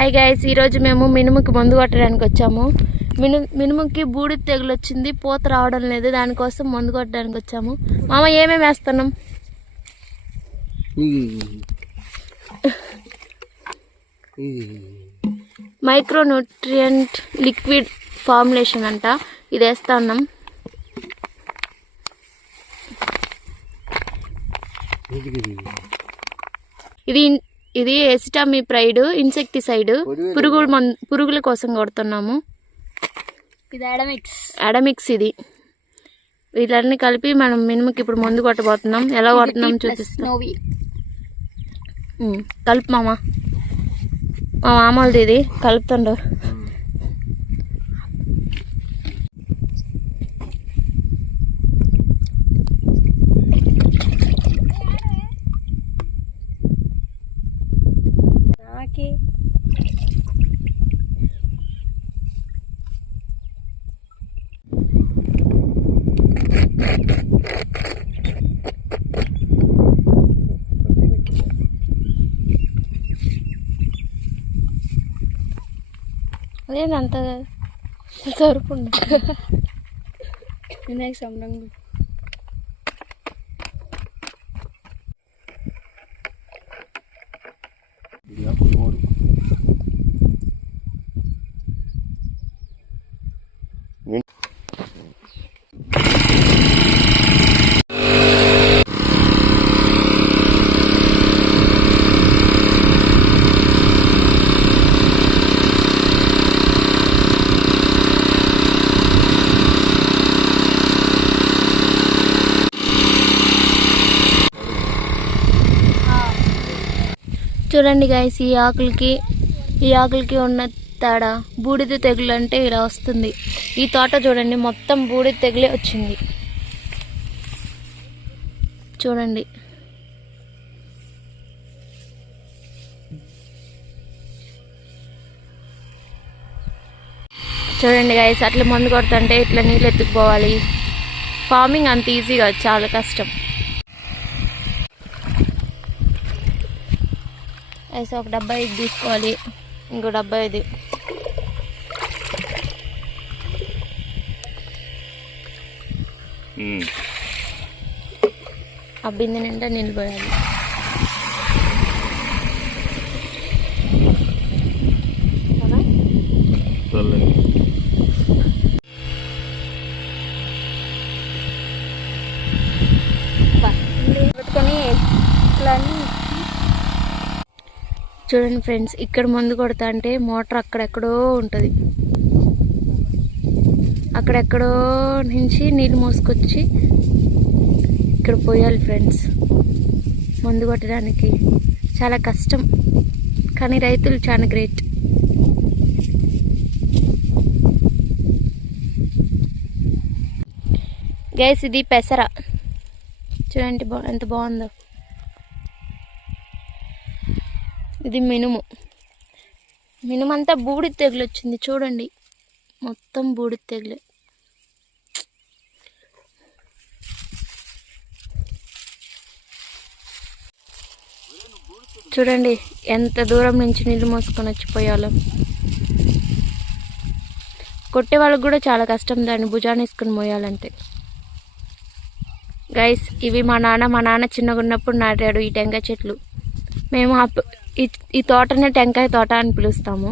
Hi guys, ఈరోజు మేము మినుముకి మందు కొట్టడానికి వచ్చాము. మినుముకి బూడిద తెగులు వచ్చింది, పూత రావడం లేదు. దానికోసం మందు కొట్టడానికి వచ్చాము. మామ ఏమేమి వేస్తున్నాం? మైక్రో న్యూట్రియంట్ లిక్విడ్ ఫార్ములేషన్ అంట, ఇది వేస్తున్నాం. ఇది ఎసిటామిప్రైడ్ ఇన్సెక్టిసైడ్, పురుగుల కోసం కొడుతున్నాము. ఇది అడమిక్స్. ఇది వీళ్ళని కలిపి మనం మినుముకి ఇప్పుడు మందు కొట్టబోతున్నాం. ఎలా కొడుతున్నాం చూపిస్తాం. కలుపు మామ. మా మామూలుది ఇది కలుపుతుండ్రు. అదేంత సరుకుండు వినాయక సంబరంగా. చూడండి గైస్, ఈ ఆకులకి ఉన్న తేడా. బూడిద తెగులు అంటే ఇలా వస్తుంది. ఈ తోట చూడండి, మొత్తం బూడిద తెగులే వచ్చింది. చూడండి, చూడండి గైస్, అట్లా మందు కొడుతుంటే ఇట్లా నీళ్ళు ఎత్తుకుపోవాలి. ఫార్మింగ్ అంత ఈజీగా, చాలా కష్టం. అయితే ఒక డబ్బా ఇది తీసుకోవాలి, ఇంకో డబ్బా ఇది. ఆ బిందె నిండా నీళ్ళు పోయాలి. పెట్టుకొని చూడండి ఫ్రెండ్స్, ఇక్కడ మందు కొడతా అంటే మోటార్ అక్కడెక్కడో ఉంటుంది. అక్కడెక్కడో నుంచి నీళ్ళు మోసుకొచ్చి ఇక్కడ పోయాలి ఫ్రెండ్స్. మందు కొట్టడానికి చాలా కష్టం, కానీ రైతులు చాలా గ్రేట్. గైస్, ఇది పెసర. చూడండి ఎంత బాగుందో. ఇది మినుము అంతా బూడిద తెగులు వచ్చింది. చూడండి, మొత్తం బూడిద తెగులే. చూడండి ఎంత దూరం నుంచి నీళ్ళు మోసుకొని వచ్చిపోయాలో. కొట్టే వాళ్ళకి కూడా చాలా కష్టం, దాన్ని భుజాన్ని వేసుకొని మోయాలంటే. గైస్, ఇవి మా నాన్న చిన్నగా ఉన్నప్పుడు నాటాడు ఈ టెంకాయ చెట్లు. మేము ఈ తోటనే టెంకాయ తోట అని పిలుస్తాము.